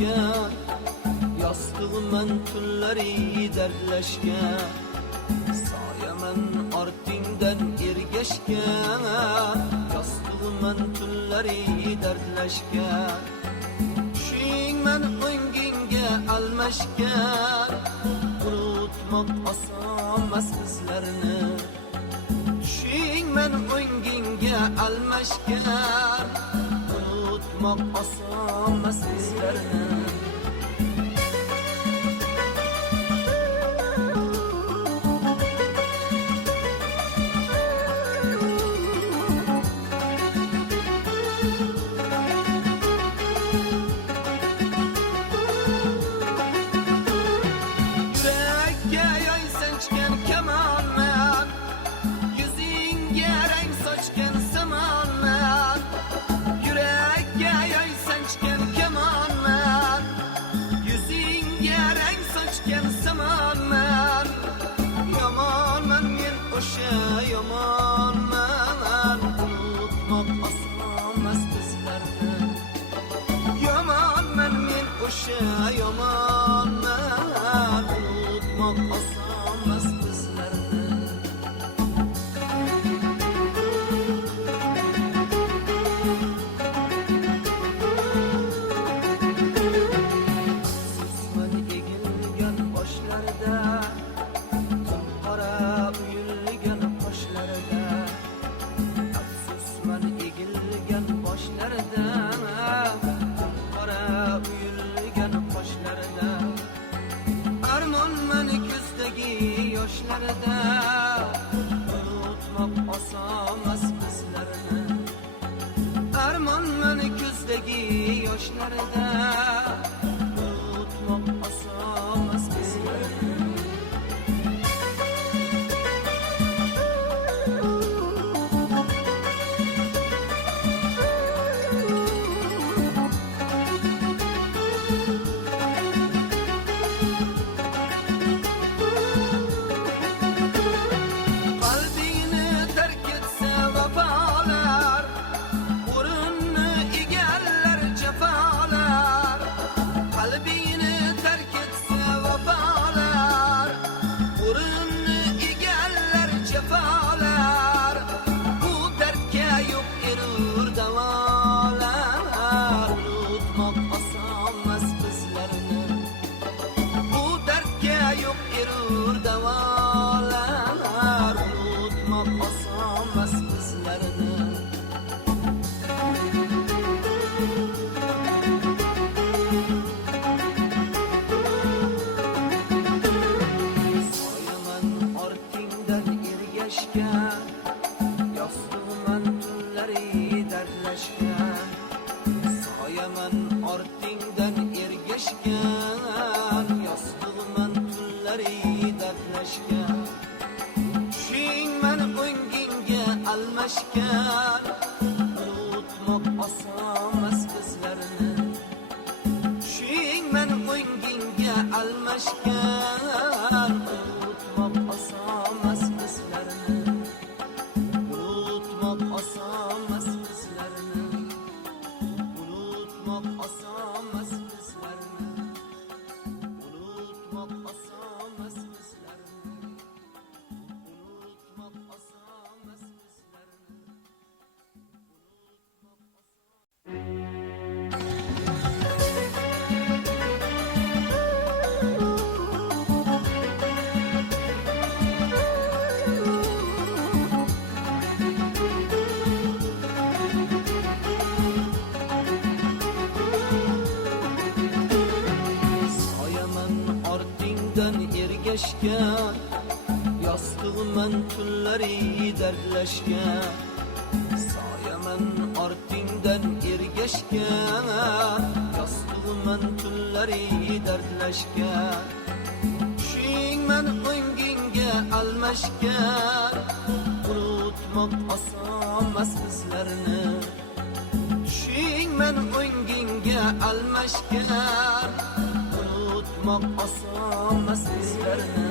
almashgan, yostig'iman tunlari dardlashgan, soyaman ortingdan ergashgan, yostig'iman tunlari dardlashgan, tushingman o'ngingga almashgan, unutmoq osonmas bizlarni, tushingman o'ngingga almashgan, unutmoq osonmas bizlarni. Yostig'iman tunlari dardlashgan, soyaman ortingdan ergashgan, yostig'iman tunlari dardlashgan, tushingman o'ngingga almashgan, unutmoq osonmas bizlarni, tushingman o'ngingga almashgan, unutmoq osonmas bizlarni.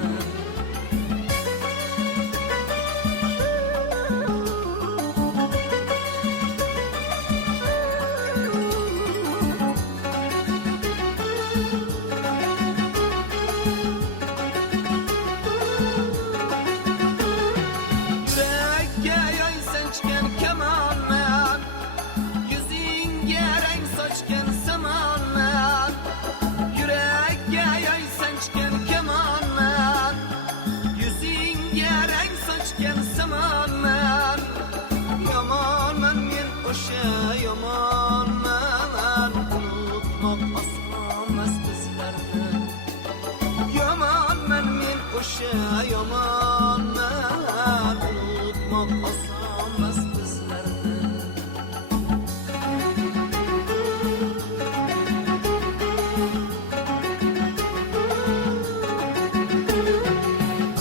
osanmas bizlarni.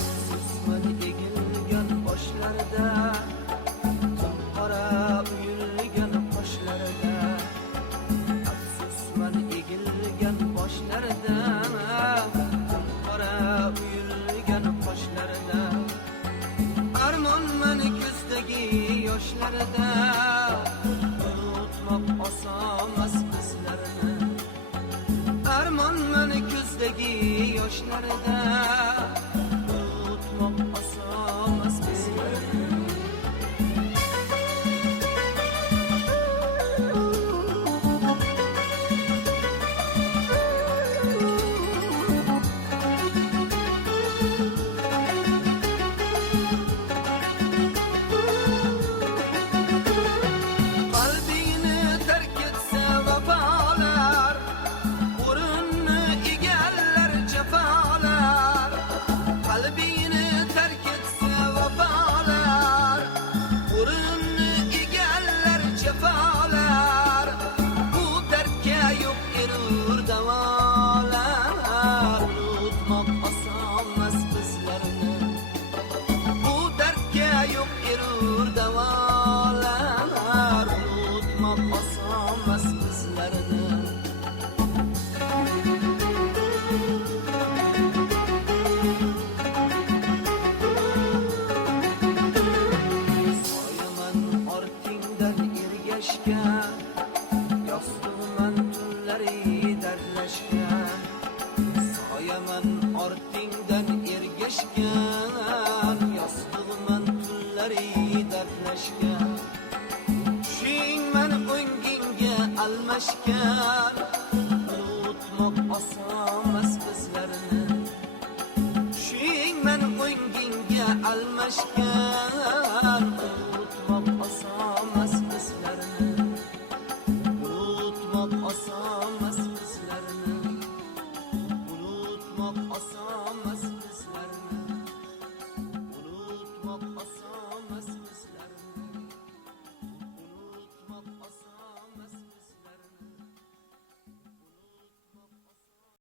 Afsusman egilgan boshlarida, qora uyulgan qoshlarida. Afsusman egilgan boshlarida, qora uyulgan qoshlarida. Armonman ko'zdagi yoshlarida, unutmoq osonmas bizlarni. Armonman ko'zdagi yoshlarida, unutmoq osonmas bizlarni. Qalbini terk etsa vafolar, o'rinni egallar jafolar. Qalbini terk etsa vafolar, o'rinni egallar jafolar. Bu dardga yo'q erur davolar, unutmoq osonmas bizlarni. Bu dardga yo'q erur davolar, unutmoq osonmas bizlarni. Soyaman ortingdan ergashgan, yostig'man tunlari dardlashgan. Soyaman ortingdan ergashgan, yostig'man tunlari dardlashgan. Tushingman o'ngingga almashgan, unutmoq osonmas bizlarni. Tushingman o'ngingga almashgan,